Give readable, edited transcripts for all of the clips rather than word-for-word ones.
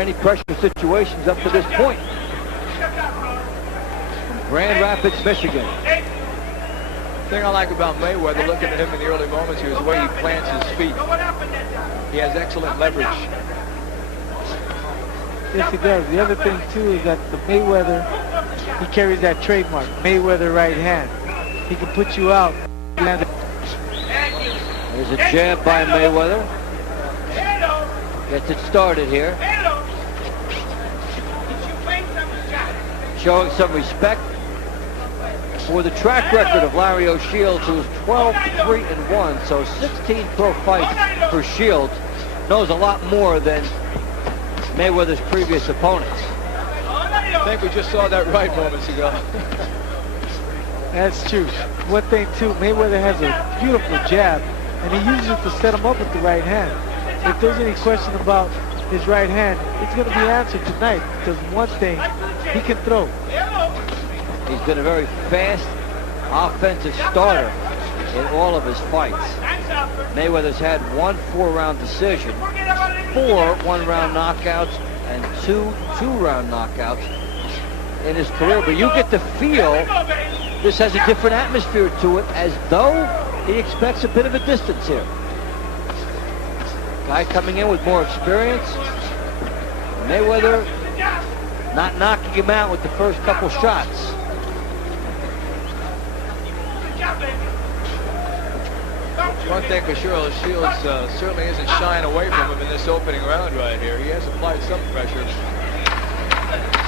any pressure situations up to this point. Grand Rapids, Michigan. The thing I like about Mayweather, looking at him in the early moments, is the way he plants his feet. He has excellent leverage. Yes, he does. The other thing, too, is that the Mayweather, he carries that trademark, Mayweather right hand. He can put you out. There's a jab by Mayweather. Gets it started here. Showing some respect for the track record of Larry O'Shields, who's 12-3-1, so 16 pro fights for Shields. Knows a lot more than Mayweather's previous opponents. I think we just saw that right moments ago. That's true. One thing, too, Mayweather has a beautiful jab, and he uses it to set him up with the right hand. If there's any question about his right hand, it's going to be answered tonight, because one thing, he can throw. He's been a very fast offensive starter in all of his fights. Mayweather's had 1 4-round decision, 4 one-round knockouts, and 2 two-round knockouts in his career. But you get the feel this has a different atmosphere to it, as though he expects a bit of a distance here. Guy coming in with more experience. Mayweather not knocking him out with the first couple shots. One thing for sure, Shields certainly isn't shying away from him in this opening round right here. He has applied some pressure.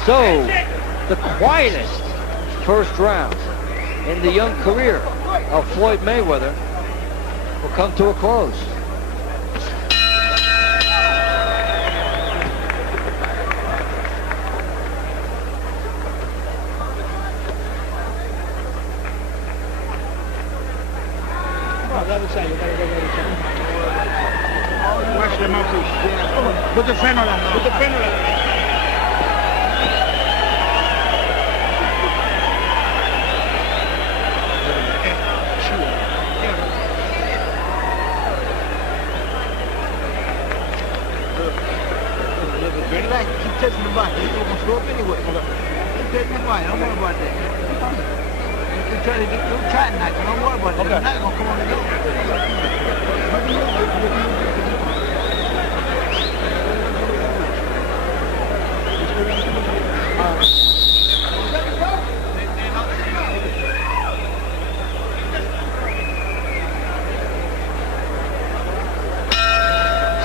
So, the quietest first round in the young career of Floyd Mayweather will come to a close. Put the freno on. Put the freno on. Keep touching the body. You're going to slow up anyway. Keep touching the body. Don't worry about that. You're trying to get no tight knock. Don't worry about that. You're not going to come on the door.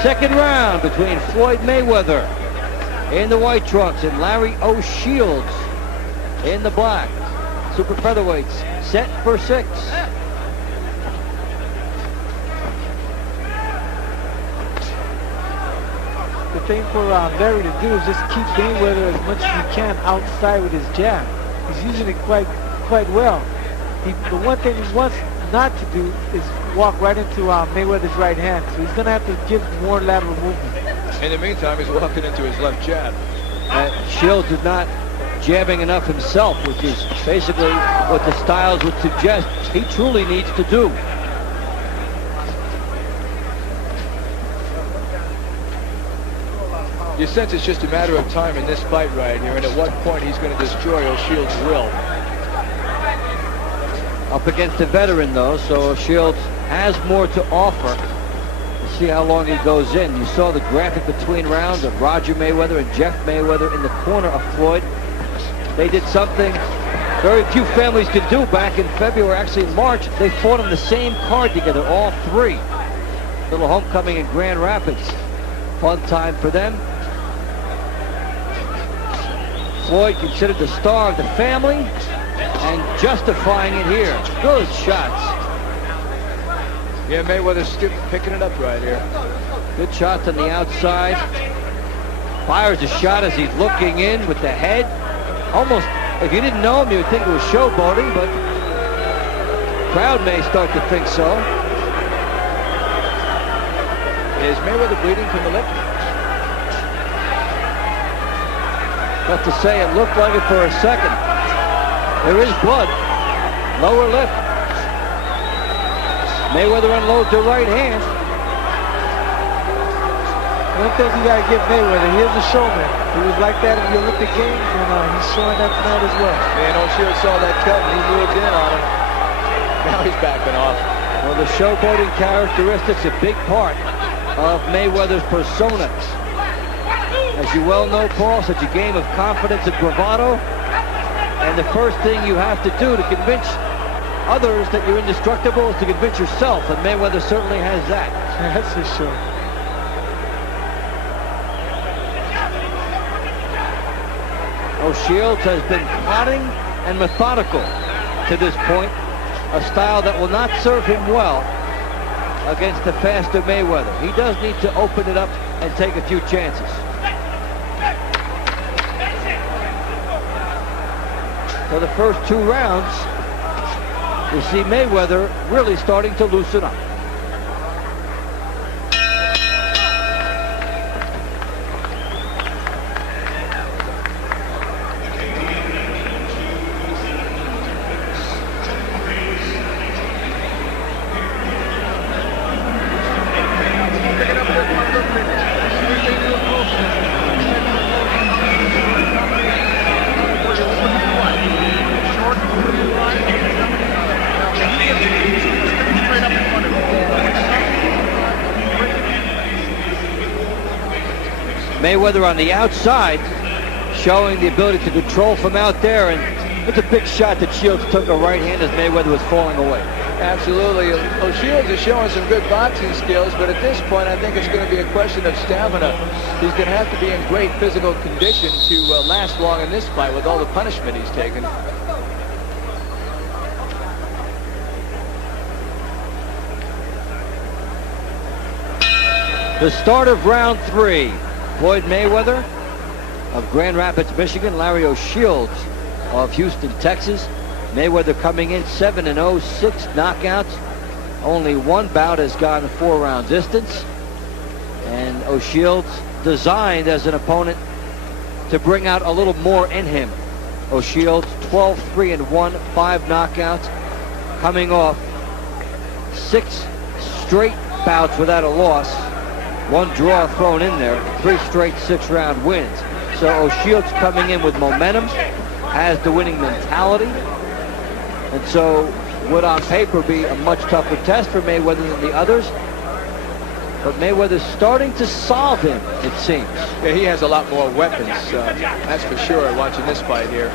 Second round between Floyd Mayweather in the white trunks and Larry O'Shields in the black. Super featherweights set for 6. The thing for Larry to do is just keep Mayweather as much as he can outside with his jab. He's using it quite well. The one thing he wants not to do is walk right into Mayweather's right hand, so he's going to have to give more lateral movement. In the meantime, he's walking into his left jab. Shields is not jabbing enough himself, which is basically what the styles would suggest he truly needs to do. You sense it's just a matter of time in this fight right here, and at what point he's going to destroy O'Shields' will. Up against a veteran, though, so Shields has more to offer. We'll see how long he goes in. You saw the graphic between rounds of Roger Mayweather and Jeff Mayweather in the corner of Floyd. They did something very few families could do back in February, actually in March. They fought on the same card together, all 3. Little homecoming in Grand Rapids. Fun time for them. Floyd considered the star of the family and justifying it here. Good shots. Yeah, Mayweather's still picking it up right here. Good shots on the outside. Fires a shot as he's looking in with the head. Almost, if you didn't know him, you would think it was showboating, but crowd may start to think so. Is Mayweather bleeding from the lip? Tough to say. It looked like it for a second. There is blood. Lower lip. Mayweather unloads the right hand. one thing you got to give Mayweather, he is a showman. He was like that in the Olympic Games, and he's showing that tonight as well. Man, O'Shields saw that cut and he moved in on him. Now he's backing off. Well, the showboating characteristics a big part of Mayweather's persona. As you well know, Paul, such a game of confidence and bravado. And the first thing you have to do to convince others that you're indestructible is to convince yourself, and Mayweather certainly has that. That's for sure. O'Shields has been plotting and methodical to this point, a style that will not serve him well against the faster Mayweather. He does need to open it up and take a few chances. For the first 2 rounds, you see Mayweather really starting to loosen up. Mayweather on the outside, showing the ability to control from out there, and it's a big shot that Shields took a right hand as Mayweather was falling away. Absolutely. O'Shields is showing some good boxing skills, but at this point, I think it's going to be a question of stamina. He's going to have to be in great physical condition to last long in this fight with all the punishment he's taken. The start of round 3. Floyd Mayweather of Grand Rapids, Michigan. Larry O'Shields of Houston, Texas. Mayweather coming in 7-0, 6 knockouts. Only 1 bout has gone 4-round distance. And O'Shields designed as an opponent to bring out a little more in him. O'Shields 12-3-1, 5 knockouts, coming off 6 straight bouts without a loss. 1 draw thrown in there, 3 straight 6-round wins. So O'Shields coming in with momentum, has the winning mentality, and so would on paper be a much tougher test for Mayweather than the others. But Mayweather's starting to solve him, it seems. Yeah, he has a lot more weapons, that's for sure, watching this fight here.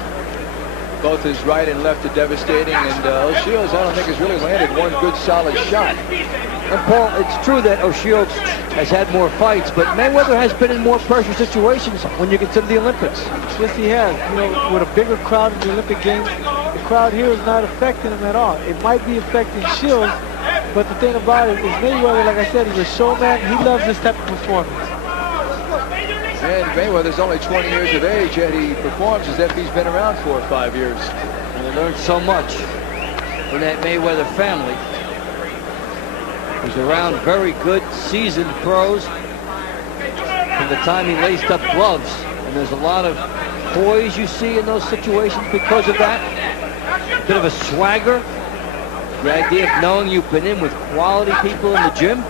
Both his right and left are devastating, and O'Shields, I don't think, has really landed 1 good solid shot. And Paul, it's true that O'Shields has had more fights, but Mayweather has been in more pressure situations when you consider the Olympics. Yes, he has. You know, with a bigger crowd in the Olympic Games, the crowd here is not affecting him at all. It might be affecting Shields, but the thing about it is Mayweather, like I said, he's a showman. He loves this type of performance. And Mayweather's only 20 years of age, yet he performs as if he's been around 4 or 5 years. And he learned so much from that Mayweather family. He's around very good, seasoned pros from the time he laced up gloves. And there's a lot of poise you see in those situations because of that. A bit of a swagger. The idea of knowing you've been in with quality people in the gym.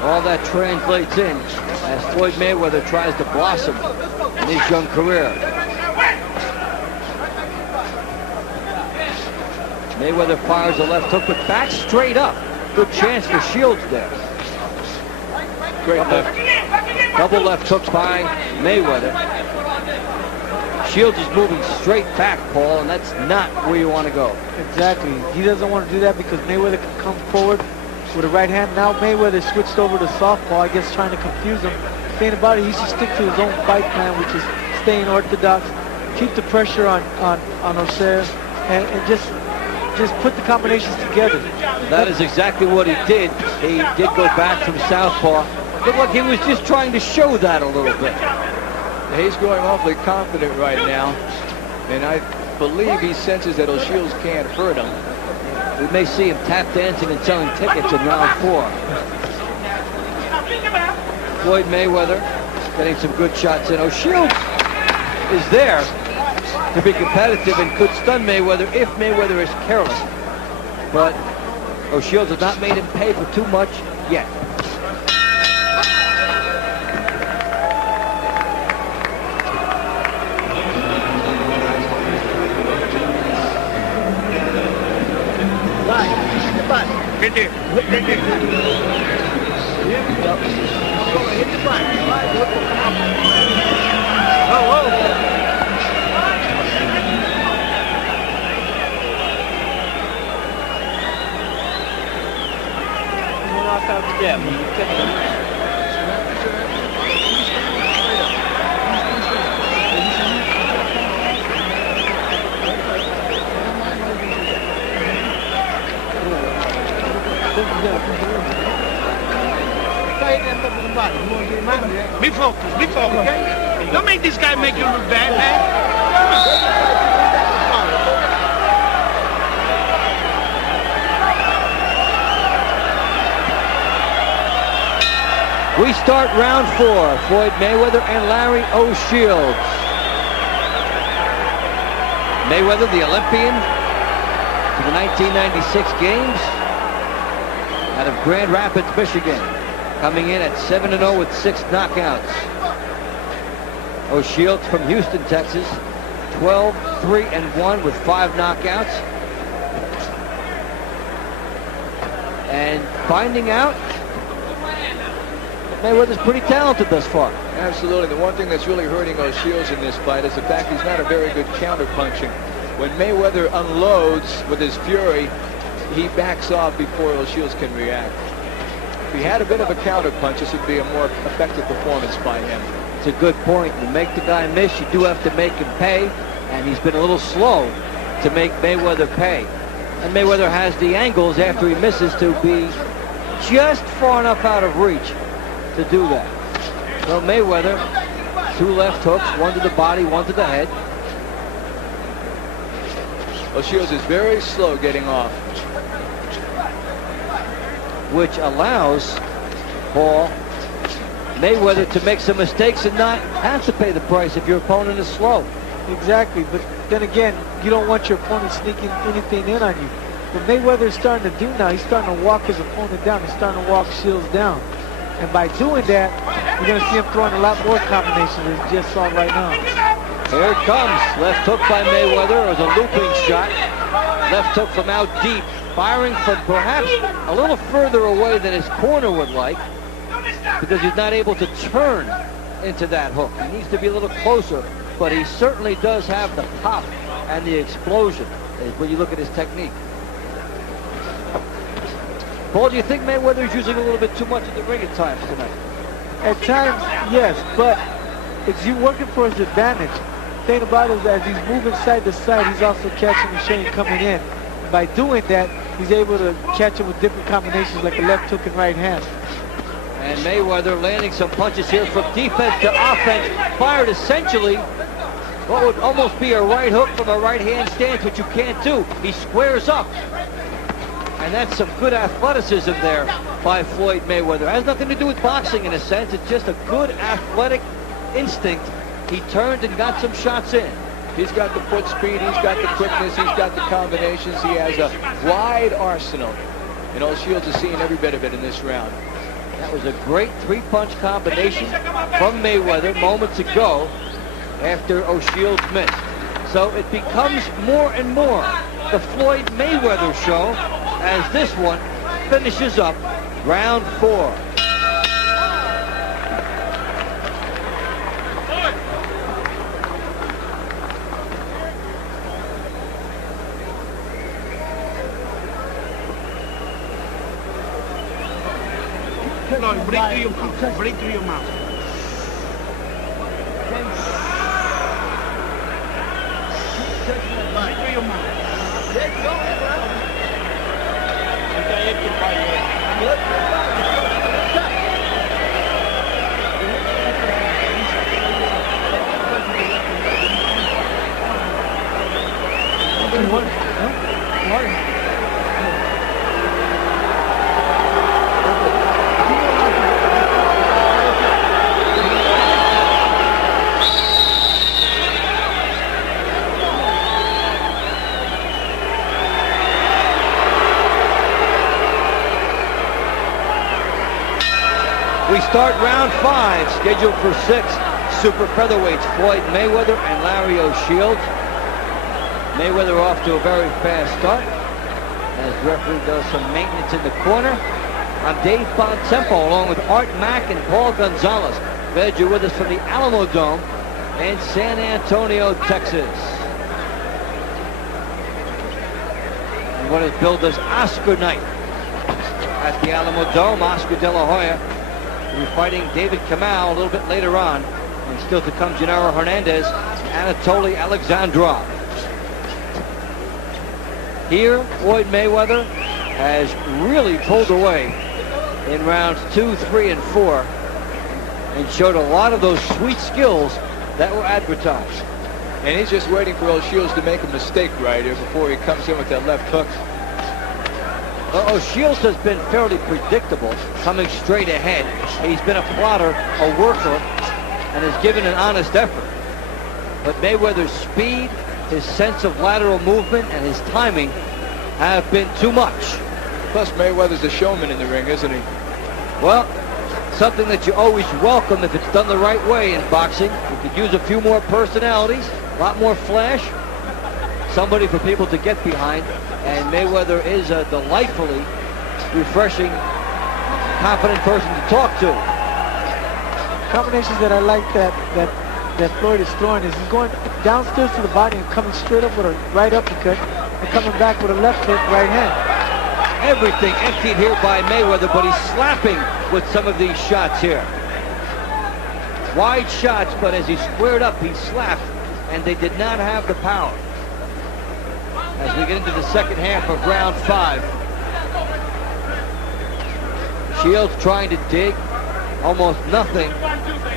All that translates in as Floyd Mayweather tries to blossom in his young career. Mayweather fires a left hook, but back straight up. Good chance for Shields there. Great left. Double left hooks by Mayweather. Shields is moving straight back, Paul, and that's not where you want to go. Exactly. He doesn't want to do that because Mayweather can come forward with a right hand. Now Mayweather switched over to southpaw, I guess trying to confuse him. The thing about it, he should stick to his own fight plan, which is staying orthodox, keep the pressure on O'Shea, and just put the combinations together. That is exactly what he did. He did go back from southpaw. Looked like he was just trying to show that a little bit. He's growing awfully confident right now, and I believe he senses that O'Shields can't hurt him. We may see him tap dancing and selling tickets in round 4. Floyd Mayweather getting some good shots in. O'Shields is there to be competitive and could stun Mayweather if Mayweather is careless. But O'Shields has not made him pay for too much yet. Right there. Right there. Yep. Hit the button. Oh, whoa. Knockout step. Be focused, okay? Don't make this guy make you look bad, man. We start round 4. Floyd Mayweather and Larry O'Shields. Mayweather, the Olympian to the 1996 games out of Grand Rapids, Michigan, coming in at 7-0 with 6 knockouts. O'Shields from Houston, Texas, 12-3-1 with 5 knockouts. And finding out Mayweather's pretty talented thus far. Absolutely. The one thing that's really hurting O'Shields in this fight is the fact he's not a very good counter-punching. When Mayweather unloads with his fury, he backs off before O'Shields can react. If he had a bit of a counter-punch, this would be a more effective performance by him. It's a good point. You make the guy miss, you do have to make him pay, and he's been a little slow to make Mayweather pay. And Mayweather has the angles after he misses to be just far enough out of reach to do that. So Mayweather, 2 left hooks, 1 to the body, 1 to the head. O'Shields is very slow getting off, which allows Paul Mayweather to make some mistakes and not have to pay the price if your opponent is slow. Exactly, but then again, you don't want your opponent sneaking anything in on you. What Mayweather is starting to do now, he's starting to walk his opponent down. He's starting to walk Shields down. And by doing that, you're going to see him throwing a lot more combinations than he just saw right now. Here it comes. Left hook by Mayweather. It was a looping shot. Left hook from out deep. Firing from perhaps a little further away than his corner would like, because he's not able to turn into that hook. He needs to be a little closer, but he certainly does have the pop and the explosion when you look at his technique. Paul, do you think Mayweather is using a little bit too much of the ring at times tonight? At times, yes, but it's you working for his advantage. The thing about it is, as he's moving side to side, he's also catching the Shane coming in. By doing that, he's able to catch him with different combinations like a left hook and right hand. And Mayweather landing some punches here from defense to offense. Fired essentially what would almost be a right hook from a right hand stance, which you can't do. He squares up. And that's some good athleticism there by Floyd Mayweather. It has nothing to do with boxing in a sense. It's just a good athletic instinct. He turned and got some shots in. He's got the foot speed, he's got the quickness, he's got the combinations. He has a wide arsenal. And O'Shields is seeing every bit of it in this round. That was a great 3-punch combination from Mayweather moments ago after O'Shields missed. So it becomes more and more the Floyd Mayweather show as this one finishes up round 4. Floyd, break through your mouth. Break through your mouth. Break through your mouth. We start round 5, scheduled for 6 super featherweights, Floyd Mayweather and Larry O'Shields. Mayweather off to a very fast start. as the referee does some maintenance in the corner. I'm Dave Bontempo, along with Art Mack and Paul Gonzalez. Glad you're with us from the Alamodome in San Antonio, Texas. And what is billed as Oscar night at the Alamodome. Oscar De La Hoya will be fighting David Kamau a little bit later on. And still to come, Genaro Hernandez, Anatoly Alexandrov. Here, Floyd Mayweather has really pulled away in rounds 2, 3, and 4 and showed a lot of those sweet skills that were advertised. And he's just waiting for O'Shields to make a mistake right here before he comes in with that left hook. Well, O'Shields has been fairly predictable, coming straight ahead. He's been a plotter, a worker, and has given an honest effort. But Mayweather's speed, his sense of lateral movement, and his timing have been too much. Plus, Mayweather's a showman in the ring, isn't he? Well, something that you always welcome if it's done the right way in boxing. You could use a few more personalities, a lot more flash, somebody for people to get behind. And Mayweather is a delightfully refreshing, confident person to talk to. Combinations that I like that Floyd is throwing is he's going downstairs to the body and coming straight up with a right uppercut and coming back with a left hook right hand. Everything emptied here by Mayweather, but he's slapping with some of these shots here. Wide shots, but as he squared up, he slapped, and they did not have the power. As we get into the second half of round 5. Shields trying to dig, almost nothing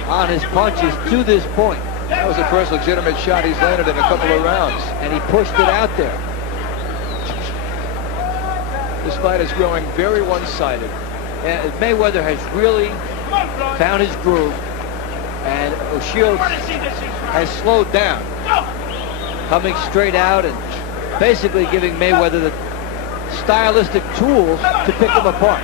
on his punches to this point. That was the first legitimate shot he's landed in a couple of rounds. And he pushed it out there. This fight is growing very one-sided. And Mayweather has really found his groove, and O'Shields has slowed down, coming straight out and basically giving Mayweather the stylistic tools to pick him apart.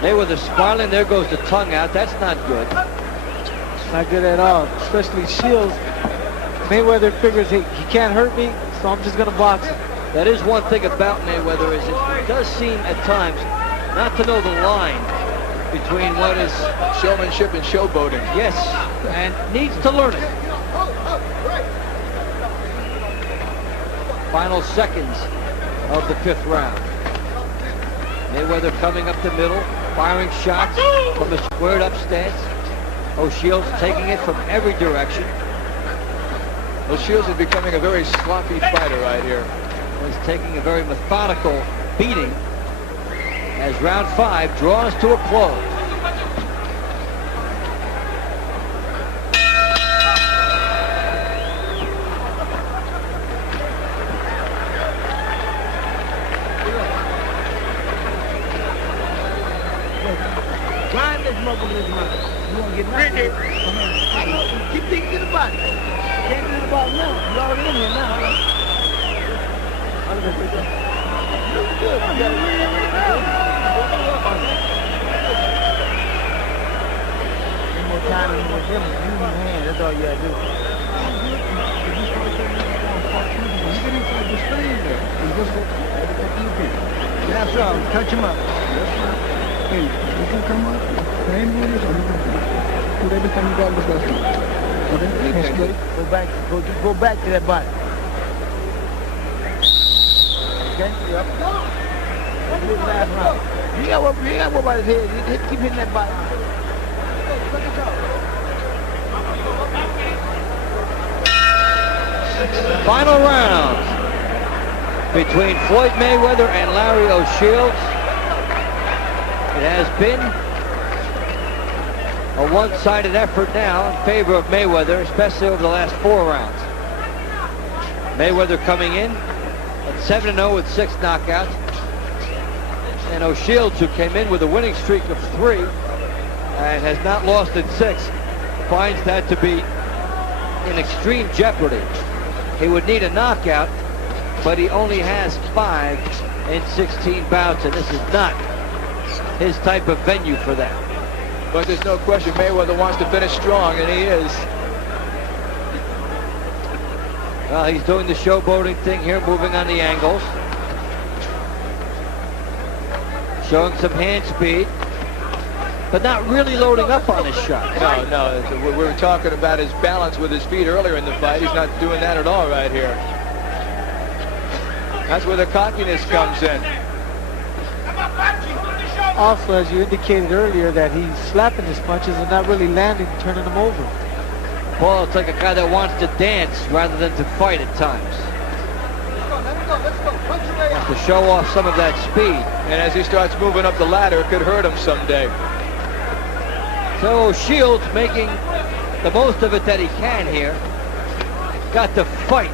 Mayweather smiling, there goes the tongue out. That's not good. Not good at all, especially Shields. Mayweather figures, hey, he can't hurt me, so I'm just going to box him. That is one thing about Mayweather, is it does seem at times not to know the line between what is showmanship and showboating. Yes, and needs to learn it. Final seconds of the 5th round. Mayweather coming up the middle, firing shots from a squared up stance. O'Shields taking it from every direction. O'Shields is becoming a very sloppy fighter right here. He's taking a very methodical beating as round 5 draws to a close. Grind this motherfucker, you want to get nothing? Keep thinking to the body. Can't do the body now. You're already in here now. Look good. You got one more time and more difference. Use your hand. That's all you got to do. That's all. Touch him up. Hey, you can come up, train with us, or you can do everything you got with us. Okay? Go back to that body. Okay? Yep. Last round. You got what about his head. Keep hitting that body. Final round between Floyd Mayweather and Larry O'Shields. It has been a one-sided effort now in favor of Mayweather, especially over the last 4 rounds. Mayweather coming in at 7-0 with 6 knockouts. And O'Shields, who came in with a winning streak of 3 and has not lost in 6, finds that to be in extreme jeopardy. He would need a knockout, but he only has 5 in 16 bouts, and this is not his type of venue for that. But there's no question Mayweather wants to finish strong, and he is. Well, he's doing the showboating thing here, moving on the angles. Showing some hand speed, but not really loading up on his shot. No. We were talking about his balance with his feet earlier in the fight. He's not doing that at all right here. That's where the cockiness comes in. Also, as you indicated earlier, that he's slapping his punches and not really landing, turning them over. Paul, it's like a guy that wants to dance rather than to fight at times. Wants to show off some of that speed. And as he starts moving up the ladder, it could hurt him someday. So Shields making the most of it that he can here. Got to fight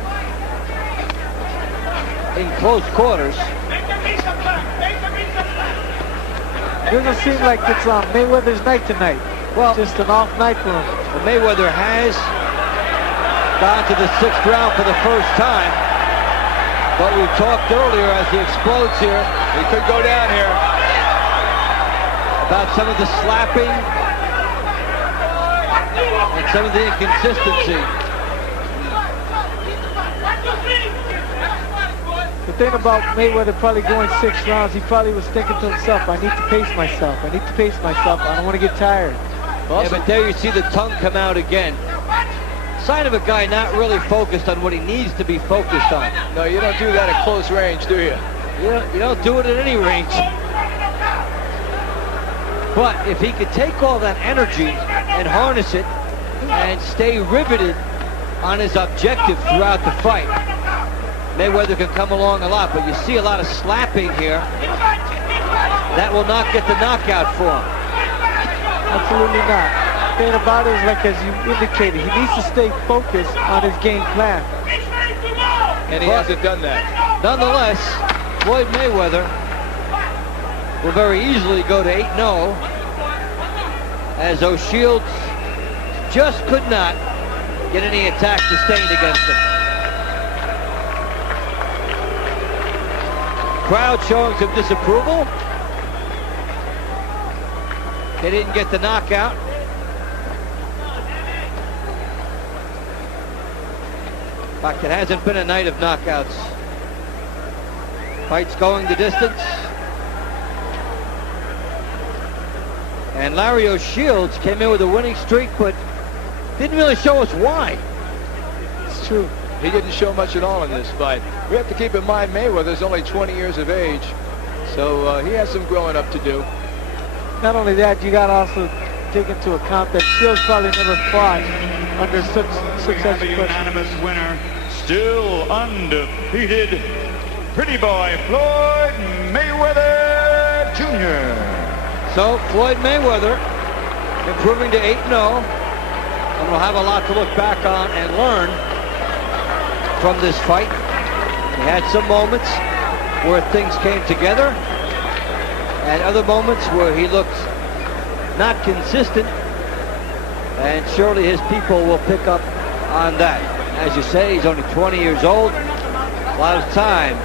in close quarters. Doesn't seem like it's Mayweather's night tonight. Well, just an off night for him. Well, Mayweather has gone to the 6th round for the first time. But we talked earlier as he explodes here. He could go down here. About some of the slapping and some of the inconsistency. The thing about Mayweather probably going 6 rounds, he probably was thinking to himself, I need to pace myself. I need to pace myself. I don't want to get tired. Yeah, but there you see the tongue come out again. Sign of a guy not really focused on what he needs to be focused on. No, you don't do that at close range, do you? You don't do it at any range. But if he could take all that energy and harness it and stay riveted on his objective throughout the fight, Mayweather can come along a lot. But you see a lot of slapping here. That will not get the knockout for him. Absolutely not. The thing about it is, like as you indicated, he needs to stay focused on his game plan. And he hasn't done that. Nonetheless, Floyd Mayweather will very easily go to 8-0 as O'Shields just could not get any attack sustained against him. Crowd showing some disapproval. They didn't get the knockout. In fact, it hasn't been a night of knockouts. Fights going the distance. And Larry O'Shields came in with a winning streak, but didn't really show us why. It's true. He didn't show much at all in this fight. We have to keep in mind Mayweather's only 20 years of age, so he has some growing up to do. Not only that, you got to also take into account that Shields probably never fought under such have a unanimous winner, still undefeated, pretty boy Floyd Mayweather Jr. So Floyd Mayweather improving to 8-0, and we'll have a lot to look back on and learn from this fight. He had some moments where things came together, and other moments where he looked not consistent, and surely his people will pick up on that. As you say, he's only 20 years old. A lot of time